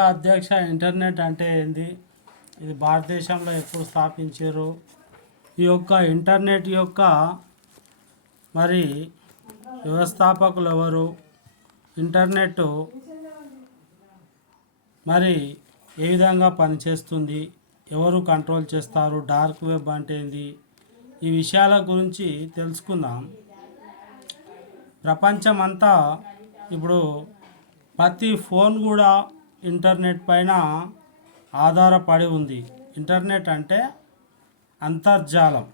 అధ్యక్ష, ఇంటర్నెట్ అంటే ఏంది? ఇది భారతదేశంలో ఎప్పుడు స్థాపించారు? ఈ యొక్క ఇంటర్నెట్ యొక్క మరి వ్యవస్థాపకులు ఎవరు? ఇంటర్నెట్ మరి ఏ విధంగా పనిచేస్తుంది? ఎవరు కంట్రోల్ చేస్తారు? డార్క్ వెబ్ అంటే ఏంది? ఈ విషయాల గురించి తెలుసుకుందాం. ప్రపంచమంతా ఇప్పుడు ప్రతి ఫోన్ కూడా ఇంటర్నెట్ పైన ఆధారపడి ఉంది. ఇంటర్నెట్ అంటే అంతర్జాలం,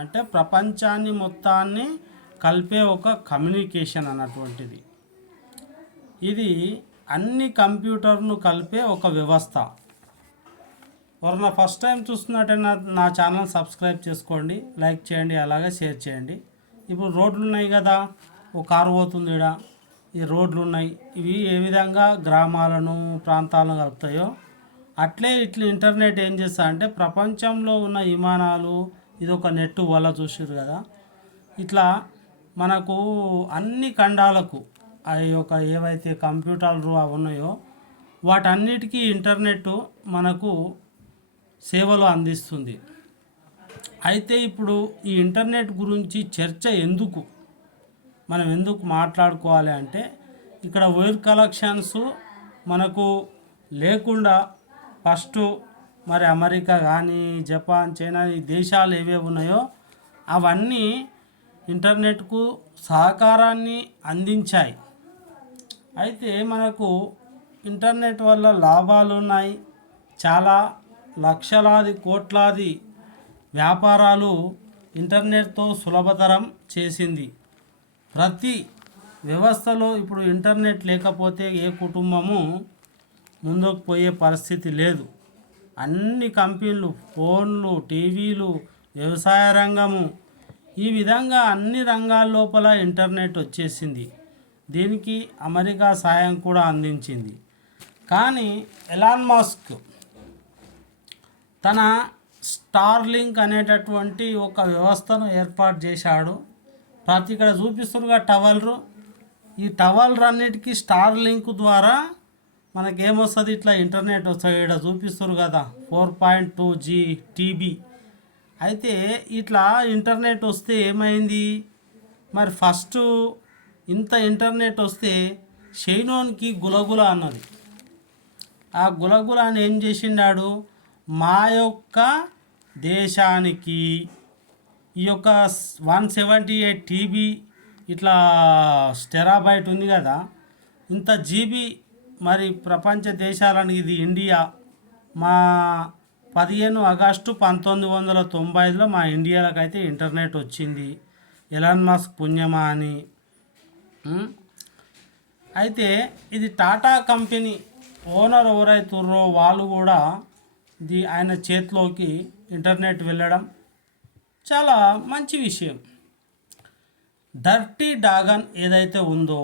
అంటే ప్రపంచాన్ని మొత్తాన్ని కలిపే ఒక కమ్యూనికేషన్ అన్నటువంటిది. ఇది అన్ని కంప్యూటర్ను కలిపే ఒక వ్యవస్థ. ఎవరన్నా ఫస్ట్ టైం చూస్తున్నట్టే నా ఛానల్ సబ్స్క్రైబ్ చేసుకోండి, లైక్ చేయండి, అలాగే షేర్ చేయండి. ఇప్పుడు రోడ్లు ఉన్నాయి కదా, ఒక కారు పోతుంది ఇక్కడ. ఈ రోడ్లు ఉన్నాయి, ఇవి ఏ విధంగా గ్రామాలను ప్రాంతాలను కలుపుతాయో అట్లే ఇట్లా ఇంటర్నెట్ ఏం చేస్తా అంటే ప్రపంచంలో ఉన్న విమానాలు, ఇది ఒక నెట్ వల్ల చూసారు కదా, ఇట్లా మనకు అన్ని ఖండాలకు ఆ యొక్క ఏవైతే కంప్యూటర్లు అవి ఉన్నాయో వాటన్నిటికీ ఇంటర్నెట్ మనకు సేవలు అందిస్తుంది. అయితే ఇప్పుడు ఈ ఇంటర్నెట్ గురించి చర్చ ఎందుకు, మనం ఎందుకు మాట్లాడుకోవాలి అంటే, ఇక్కడ వైర్ కలెక్షన్స్ మనకు లేకుండా ఫస్ట్ మరి అమెరికా కానీ జపాన్, చైనా ఈ దేశాలు ఏవేవి ఉన్నాయో అవన్నీ ఇంటర్నెట్కు సహకారాన్ని అందించాయి. అయితే మనకు ఇంటర్నెట్ వల్ల లాభాలు ఉన్నాయి. చాలా లక్షలాది కోట్లాది వ్యాపారాలు ఇంటర్నెట్తో సులభతరం చేసింది. ప్రతి వ్యవస్థలో ఇప్పుడు ఇంటర్నెట్ లేకపోతే ఏ కుటుంబము ముందుకు పోయే పరిస్థితి లేదు. అన్ని కంపెనీలు, ఫోన్లు, టీవీలు, వ్యవసాయ రంగము, ఈ విధంగా అన్ని రంగాల లోపల ఇంటర్నెట్ వచ్చేసింది. దీనికి అమెరికా సాయం కూడా అందించింది. కానీ ఎలాన్ మస్క్ తన స్టార్లింక్ అనేటటువంటి ఒక వ్యవస్థను ఏర్పాటు చేశాడు. ప్రతి ఇక్కడ చూపిస్తురుగా టవర్లు, ఈ టవర్లు అన్నిటికీ స్టార్లింక్ ద్వారా మనకేమొస్తుంది, ఇట్లా ఇంటర్నెట్ వస్తుంది. ఇక్కడ చూపిస్తారు కదా 4.2G టీబీ. అయితే ఇట్లా ఇంటర్నెట్ వస్తే ఏమైంది మరి, ఫస్ట్ ఇంత ఇంటర్నెట్ వస్తే షైనోన్కి గులగుల అన్నది. ఆ గులగులాన్ని ఏం చేసిండాడు, మా యొక్క దేశానికి ఈ యొక్క 178 టీబీ ఇట్లా టెరాబైట్ ఉంది కదా, ఇంత జీబీ మరి ప్రపంచ దేశాలని, ఇది ఇండియా మా 15 ఆగస్టు 1995లో మా ఇండియాలకైతే ఇంటర్నెట్ వచ్చింది, ఎలాన్ మస్క్ పుణ్యమా అని. అయితే ఇది టాటా కంపెనీ ఓనర్ ఎవరైతుర్రో వాళ్ళు కూడా ఆయన చేతిలోకి ఇంటర్నెట్ వెళ్ళడం చాలా మంచి విషయం. డర్టీ డ్రాగన్ ఏదైతే ఉందో,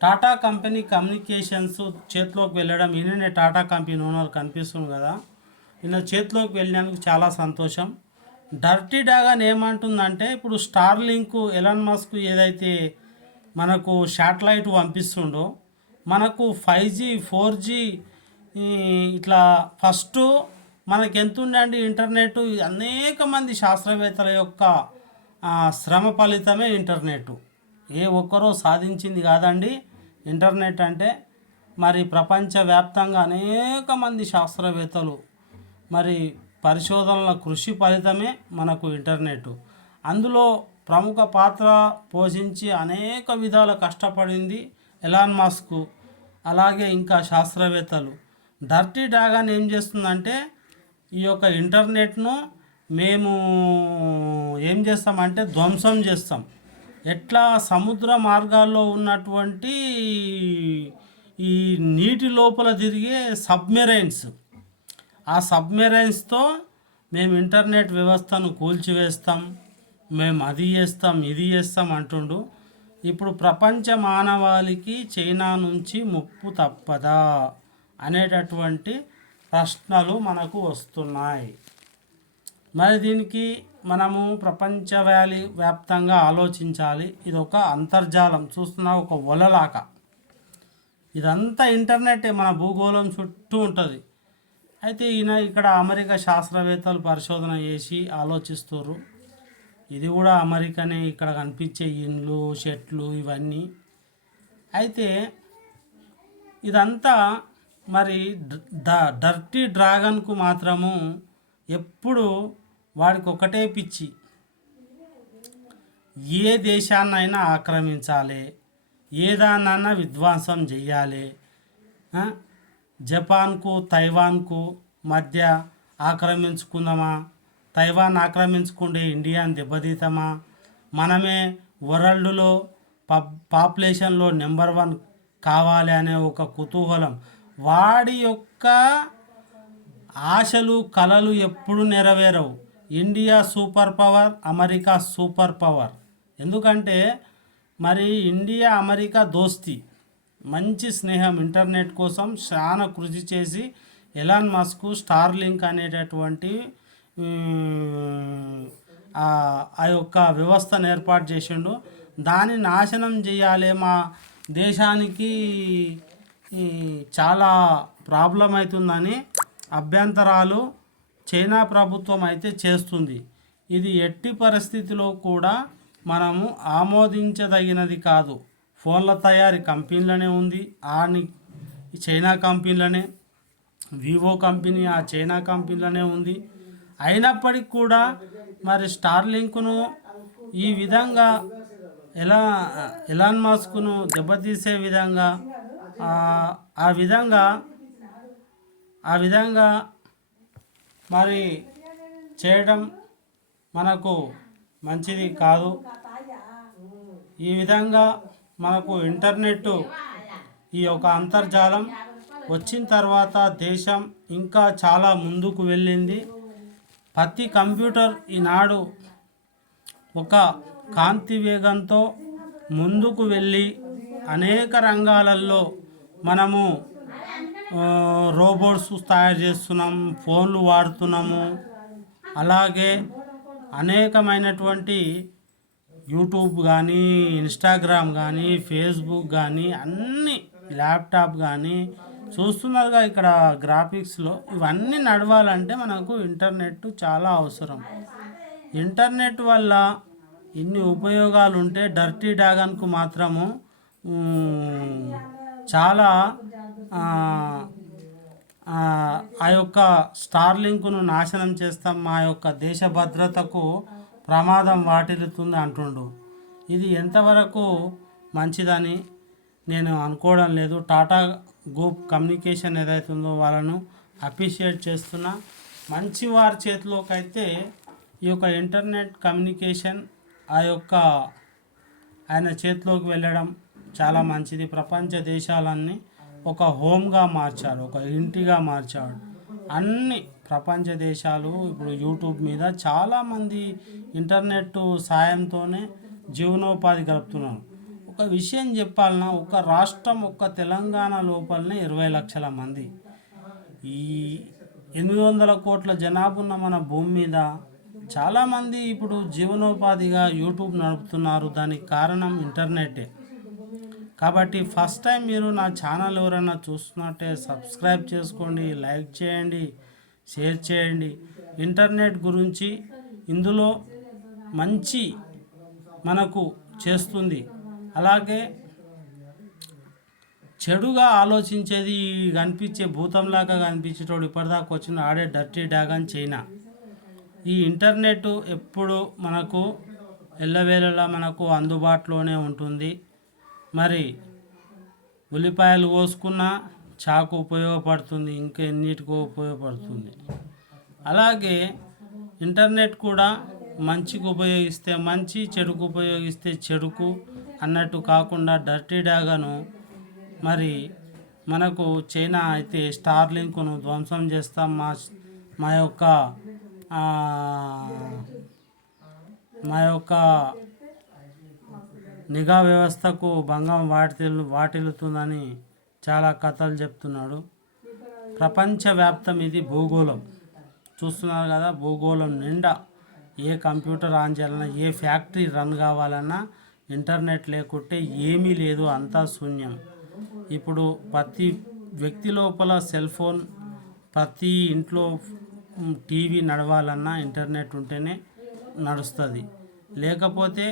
టాటా కంపెనీ కమ్యూనికేషన్స్ చేతిలోకి వెళ్ళడం, ఈయననే టాటా కంపెనీ ఓనర్ కనిపిస్తుంది కదా, ఈయన చేతిలోకి వెళ్ళినందుకు చాలా సంతోషం. డర్టీ డ్రాగన్ ఏమంటుందంటే, ఇప్పుడు స్టార్లింక్ ఎలాన్ మస్క్ ఏదైతే మనకు శాటిలైట్ పంపిస్తుండో, మనకు 5G 4G ఇట్లా ఫస్ట్ మనకు ఎంత ఉండండి ఇంటర్నెట్, అనేక మంది శాస్త్రవేత్తల యొక్క శ్రమ ఫలితమే ఇంటర్నెట్. ఏ ఒక్కరో సాధించింది కాదండి ఇంటర్నెట్ అంటే. మరి ప్రపంచవ్యాప్తంగా అనేక మంది శాస్త్రవేత్తలు మరి పరిశోధనల కృషి ఫలితమే మనకు ఇంటర్నెట్. అందులో ప్రముఖ పాత్ర పోషించి అనేక విధాల కష్టపడింది ఎలాన్ మస్క్, అలాగే ఇంకా శాస్త్రవేత్తలు. డర్టీ డ్రాగన్ ఏం చేస్తుందంటే, ఈ యొక్క ఇంటర్నెట్ను మేము ఏం చేస్తామంటే ధ్వంసం చేస్తాం. ఎట్లా సముద్ర మార్గాల్లో ఉన్నటువంటి ఈ నీటి లోపల తిరిగే సబ్మెరైన్స్, ఆ సబ్మెరైన్స్తో మేము ఇంటర్నెట్ వ్యవస్థను కూల్చివేస్తాం, మేము అది చేస్తాం ఇది చేస్తాం అంటుండు. ఇప్పుడు ప్రపంచ మానవాళికి చైనా నుంచి ముప్పు తప్పదా అనేటటువంటి ప్రశ్నలు మనకు వస్తున్నాయి. మరి దీనికి మనము వ్యాప్తంగా ఆలోచించాలి. ఇది ఒక అంతర్జాలం, చూస్తున్నా ఒక వలలాక. ఇదంతా ఇంటర్నెట్టే మన భూగోళం చుట్టూ ఉంటుంది. అయితే ఈయన ఇక్కడ అమెరికా శాస్త్రవేత్తలు పరిశోధన చేసి ఆలోచిస్తున్నారు. ఇది కూడా అమెరికానే, ఇక్కడ కనిపించే ఇండ్లు చెట్లు ఇవన్నీ. అయితే ఇదంతా మరి డర్టీ డ్రాగన్కు మాత్రము ఎప్పుడు వాడికి ఒకటే పిచ్చి, ఏ దేశాన్నైనా ఆక్రమించాలి, ఏదాన్నైనా విధ్వంసం చెయ్యాలి. జపాన్కు తైవాన్కు మధ్య ఆక్రమించుకుందామా, తైవాన్ ఆక్రమించుకుంటే ఇండియాని దెబ్బతీతామా, మనమే వరల్డ్లో పాపులేషన్లో నెంబర్ 1 కావాలి అనే ఒక కుతూహలం. వాడి యొక్క ఆశలు కలలు ఎప్పుడు నెరవేరవు. India super power, America super power. ఎందుకంటే మరి ఇండియా అమెరికా దోస్తీ, మంచి స్నేహం. ఇంటర్నెట్ కోసం చాలా కృషి చేసి ఎలాన్ మస్క్ స్టార్లింక్ అనేటటువంటి ఆ యొక్క వ్యవస్థను ఏర్పాటు చేసిండు. దాన్ని నాశనం చేయాలి, మా దేశానికి చాలా ప్రాబ్లం అవుతుందని అభ్యంతరాలు చైనా ప్రభుత్వం అయితే చేస్తుంది. ఇది ఎట్టి పరిస్థితిలో కూడా మనము ఆమోదించదగినది కాదు. ఫోన్ల తయారీ కంపెనీలనే ఉంది, చైనా కంపెనీలనే. వివో కంపెనీ ఆ చైనా కంపెనీలనే ఉంది. అయినప్పటికీ కూడా మరి స్టార్లింక్ను ఈ విధంగా ఎలాన్ మస్క్ను దెబ్బతీసే విధంగా ఆ విధంగా మరి చేయడం మనకు మంచిది కాదు. ఈ విధంగా మనకు ఇంటర్నెట్, ఈ యొక్క అంతర్జాలం వచ్చిన తర్వాత దేశం ఇంకా చాలా ముందుకు వెళ్ళింది. ప్రతి కంప్యూటర్ ఈనాడు ఒక కాంతి వేగంతో ముందుకు వెళ్ళి అనేక రంగాలలో మనము రోబోట్స్ తయారు చేస్తున్నాం, ఫోన్లు వాడుతున్నాము. అలాగే అనేకమైనటువంటి యూట్యూబ్ కానీ, ఇన్స్టాగ్రామ్ కానీ, ఫేస్బుక్ కానీ, అన్ని ల్యాప్టాప్ కానీ చూస్తున్నారుగా ఇక్కడ గ్రాఫిక్స్లో. ఇవన్నీ నడవాలంటే మనకు ఇంటర్నెట్ చాలా అవసరం. ఇంటర్నెట్ వల్ల ఇన్ని ఉపయోగాలు ఉంటే డర్టీ డ్రాగన్కు మాత్రము చాలా ఆ యొక్క స్టార్లింక్ను నాశనం చేస్తాం, మా యొక్క దేశ భద్రతకు ప్రమాదం వాటిల్లుతుంది అంటుండు. ఇది ఎంతవరకు మంచిదని నేను అనుకోవడం లేదు. టాటా గ్రూప్ కమ్యూనికేషన్ ఏదైతుందో వాళ్ళను అప్రిషియేట్ చేస్తున్నా. మంచి వారి చేతిలోకి అయితే ఈ యొక్క ఇంటర్నెట్ కమ్యూనికేషన్ ఆయన చేతిలోకి వెళ్ళడం చాలా మంచిది. ప్రపంచ దేశాలన్నీ ఒక హోమ్గా మార్చాడు, ఒక ఇంటిగా మార్చాడు. అన్ని ప్రపంచ దేశాలు ఇప్పుడు యూట్యూబ్ మీద చాలామంది ఇంటర్నెట్ సాయంతోనే జీవనోపాధి గడుపుతున్నారు. ఒక విషయం చెప్పాలన్నా, ఒక రాష్ట్రం, ఒక తెలంగాణ లోపలనే 20 లక్షల మంది, ఈ 800 కోట్ల జనాభా ఉన్న మన భూమి మీద చాలామంది ఇప్పుడు జీవనోపాధిగా యూట్యూబ్ నడుపుతున్నారు. దానికి కారణం ఇంటర్నెట్టే. కాబట్టి ఫస్ట్ టైం మీరు నా ఛానల్ ఎవరైనా చూస్తున్నట్టే సబ్స్క్రైబ్ చేసుకోండి, లైక్ చేయండి, షేర్ చేయండి. ఇంటర్నెట్ గురించి ఇందులో మంచి మనకు చేస్తుంది. అలాగే చెడుగా ఆలోచించేది, కనిపించే భూతంలాగా కనిపించేటోడు ఇప్పటిదాకా వచ్చిన ఆడే డర్టీ డ్రాగన్ చైనా. ఈ ఇంటర్నెట్ ఎప్పుడు మనకు ఎల్లవేళలా మనకు అందుబాటులోనే ఉంటుంది. మరి ఉల్లిపాయలు కోసుకున్న చాకు ఉపయోగపడుతుంది, ఇంకా ఎన్నిటికో ఉపయోగపడుతుంది. అలాగే ఇంటర్నెట్ కూడా మంచికి ఉపయోగిస్తే మంచి, చెడుకు ఉపయోగిస్తే చెడుకు అన్నట్టు కాకుండా డర్టీ డ్రాగన్ మరి మనకు చైనా అయితే స్టార్లింక్ను ధ్వంసం చేస్తాం, మా యొక్క నిఘా వ్యవస్థకు భంగం వాటిల్లుతుందని చాలా కథలు చెప్తున్నాడు. ప్రపంచవ్యాప్తం ఇది భూగోళం చూస్తున్నారు కదా. భూగోళం నిండా ఏ కంప్యూటర్ ఆన్ చేయాలన్నా, ఏ ఫ్యాక్టరీ రన్ కావాలన్నా ఇంటర్నెట్ లేకుంటే ఏమీ లేదు, అంతా శూన్యం. ఇప్పుడు ప్రతి వ్యక్తి లోపల సెల్ ఫోన్, ప్రతి ఇంట్లో టీవీ నడవాలన్నా ఇంటర్నెట్ ఉంటేనే నడుస్తుంది. లేకపోతే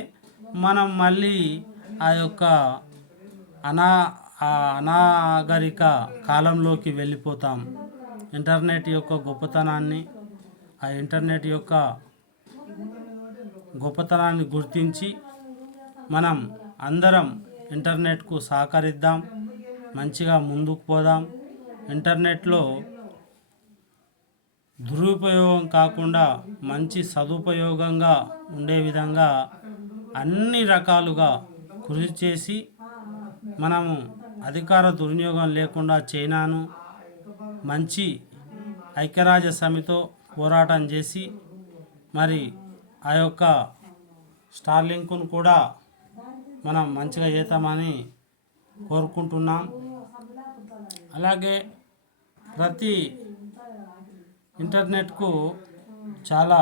మనం మళ్ళీ ఆ యొక్క అనా ఆ అనాగరిక కాలంలోకి వెళ్ళిపోతాం. ఇంటర్నెట్ యొక్క గొప్పతనాన్ని, ఆ ఇంటర్నెట్ యొక్క గొప్పతనాన్ని గుర్తించి మనం అందరం ఇంటర్నెట్కు సహకరిద్దాం, మంచిగా ముందుకు పోదాం. ఇంటర్నెట్లో దురుపయోగం కాకుండా మంచి సదుపయోగంగా ఉండే విధంగా అన్ని రకాలుగా కృషి చేసి మనము అధికార దుర్వినియోగం లేకుండా చైనాను మంచి ఐక్యరాజ్య సమితితో పోరాటం చేసి మరి ఆ యొక్క స్టార్లింక్ను కూడా మనం మంచిగా చేద్దామని కోరుకుంటున్నాం. అలాగే ప్రతి ఇంటర్నెట్కు చాలా